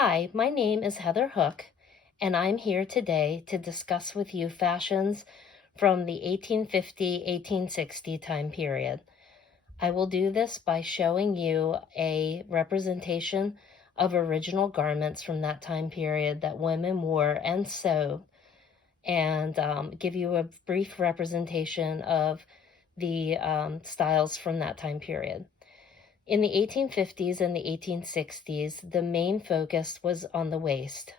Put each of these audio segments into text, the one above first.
Hi, my name is Heather Hook, and I'm here today to discuss with you fashions from the 1850-1860 time period. I will do this by showing you a representation of original garments from that time period that women wore and sewed, and give you a brief representation of the styles from that time period. In the 1850s and the 1860s, the main focus was on the waist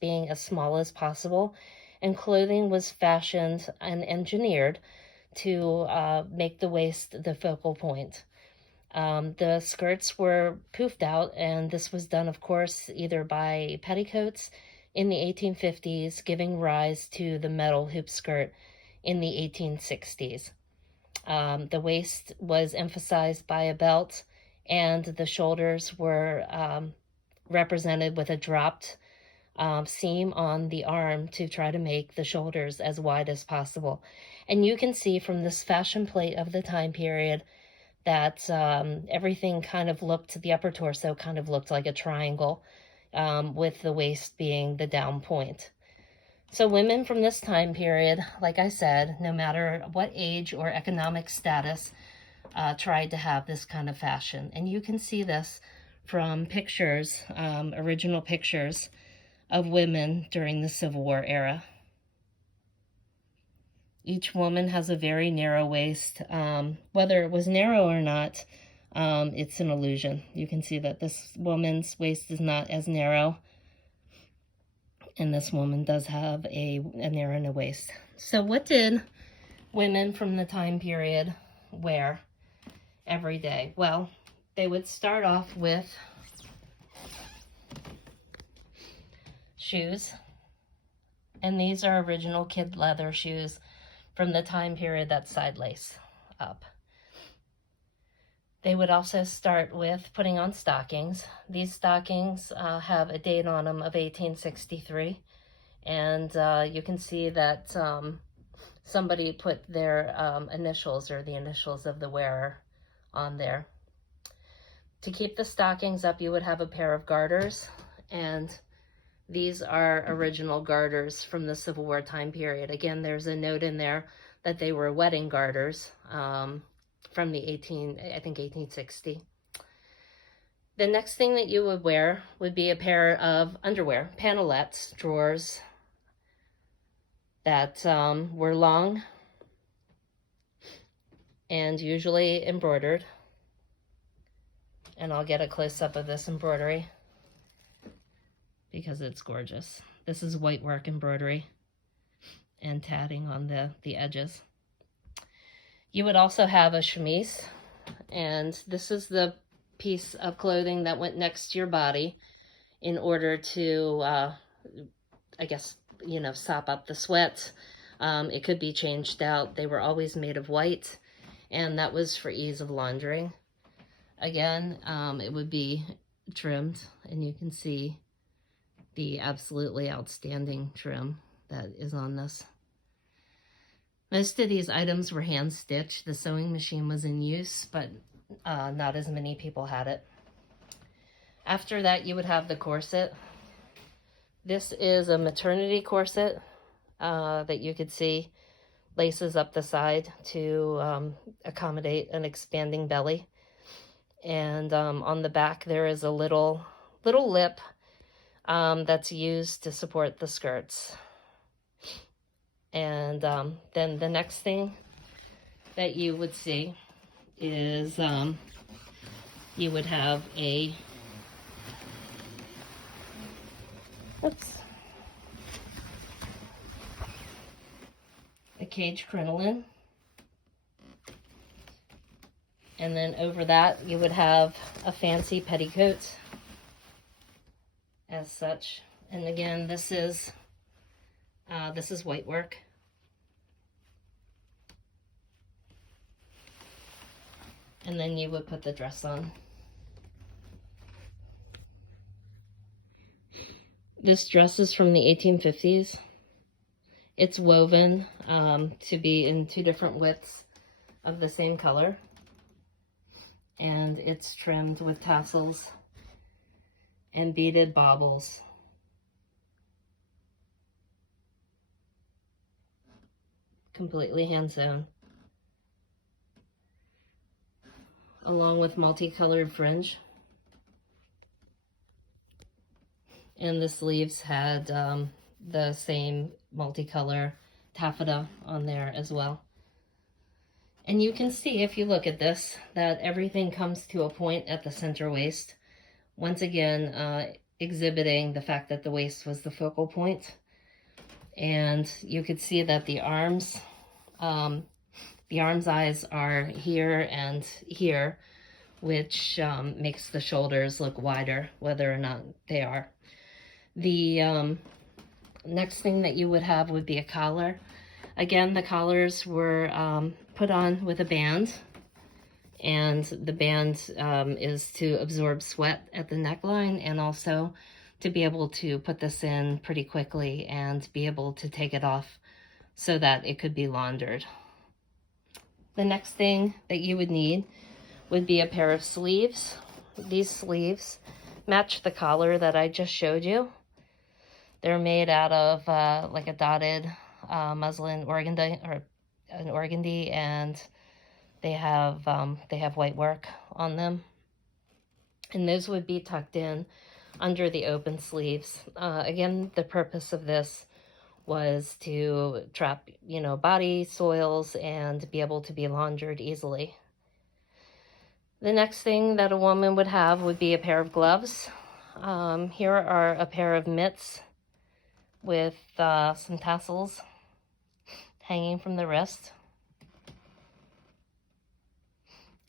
being as small as possible, and clothing was fashioned and engineered to make the waist the focal point. The skirts were poofed out, and this was done, of course, either by petticoats in the 1850s, giving rise to the metal hoop skirt in the 1860s. The waist was emphasized by a belt, and the shoulders were represented with a dropped seam on the arm to try to make the shoulders as wide as possible. And you can see from this fashion plate of the time period that everything kind of looked, the upper torso kind of looked like a triangle, with the waist being the down point. So women from this time period, like I said, no matter what age or economic status, tried to have this kind of fashion. And you can see this from pictures, original pictures of women during the Civil War era. Each woman has a very narrow waist. Whether it was narrow or not, it's an illusion. You can see that this woman's waist is not as narrow, and this woman does have a narrow waist. So what did women from the time period wear every day? Well, they would start off with shoes, and these are original kid leather shoes from the time period that's side lace up. They would also start with putting on stockings. These stockings have a date on them of 1863, and you can see that somebody put their initials or the initials of the wearer on there. To keep the stockings up, you would have a pair of garters, and these are original garters from the Civil War time period. Again, there's a note in there that they were wedding garters from the 1860. The next thing that you would wear would be a pair of underwear, pantalettes, drawers that were long and usually embroidered. And I'll get a close-up of this embroidery because it's gorgeous. This is white work embroidery and tatting on the edges. You would also have a chemise, and this is the piece of clothing that went next to your body in order to, I guess, sop up the sweat. It could be changed out. They were always made of white, and that was for ease of laundering. Again, it would be trimmed, and you can see the absolutely outstanding trim that is on this. Most of these items were hand-stitched. The sewing machine was in use, but not as many people had it. After that, you would have the corset. This is a maternity corset that you could see laces up the side to accommodate an expanding belly. And on the back, there is a little lip that's used to support the skirts. And then the next thing that you would see is you would have a cage crinoline, and then over that you would have a fancy petticoat as such. And again, this is white work. And then you would put the dress on. This dress is from the 1850s. It's woven to be in 2 different widths of the same color. And it's trimmed with tassels and beaded baubles. Completely hand sewn, along with multicolored fringe. And the sleeves had the same multicolor taffeta on there as well. And you can see, if you look at this, that everything comes to a point at the center waist. Once again, exhibiting the fact that the waist was the focal point. And you could see that the arms eyes are here and here, which makes the shoulders look wider, whether or not they are. The next thing that you would have would be a collar. Again, the collars were put on with a band, and the band is to absorb sweat at the neckline, and also to be able to put this in pretty quickly and be able to take it off so that it could be laundered. The next thing that you would need would be a pair of sleeves. These sleeves match the collar that I just showed you. They're made out of like a dotted muslin organdy, or an organdy, and they have white work on them. And those would be tucked in under the open sleeves. Again, the purpose of this was to trap, body soils and be able to be laundered easily. The next thing that a woman would have would be a pair of gloves. Here are a pair of mitts with some tassels hanging from the wrist.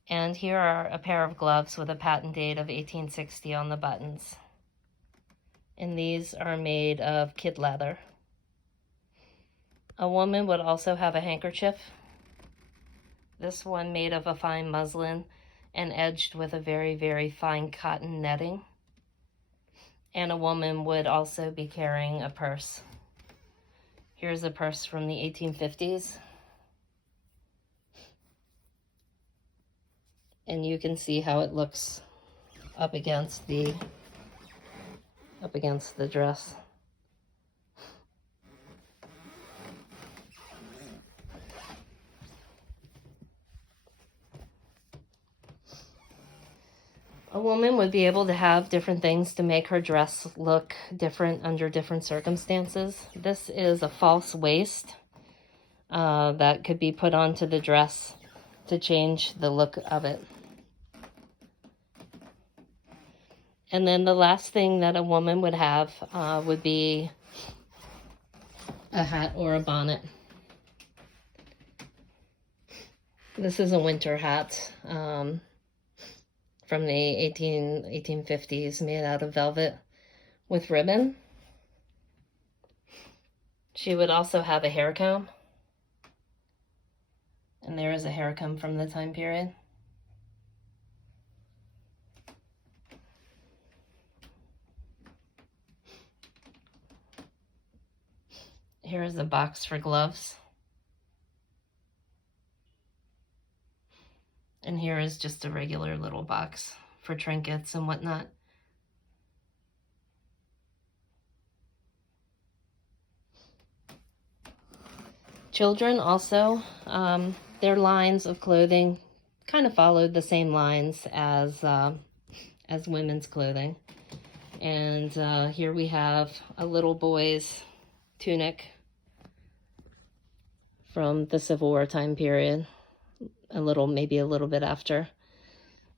And here are a pair of gloves with a patent date of 1860 on the buttons. And these are made of kid leather. A woman would also have a handkerchief. This one made of a fine muslin and edged with a very, very fine cotton netting. And a woman would also be carrying a purse. Here's a purse from the 1850s. And you can see how it looks up against the dress. A woman would be able to have different things to make her dress look different under different circumstances. This is a false waist that could be put onto the dress to change the look of it. And then the last thing that a woman would have would be a hat or a bonnet. This is a winter hat from the 1850s, made out of velvet with ribbon. She would also have a hair comb. And there is a hair comb from the time period. Here is a box for gloves. And here is just a regular little box for trinkets and whatnot. Children also, their lines of clothing kind of followed the same lines as women's clothing. And here we have a little boy's tunic from the Civil War time period, maybe a little bit after,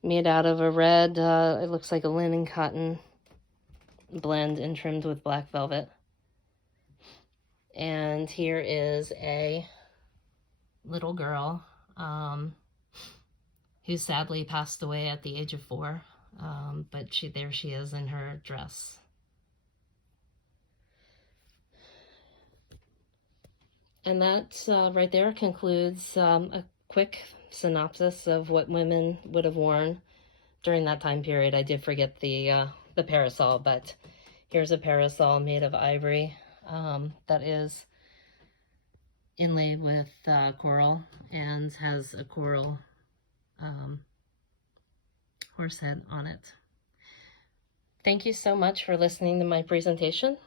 made out of a red, it looks like a linen cotton blend and trimmed with black velvet. And here is a little girl who sadly passed away at the age of 4, but there she is in her dress. And that right there concludes a quick synopsis of what women would have worn during that time period. I did forget the parasol, but here's a parasol made of ivory that is inlaid with coral and has a coral horse head on it. Thank you so much for listening to my presentation.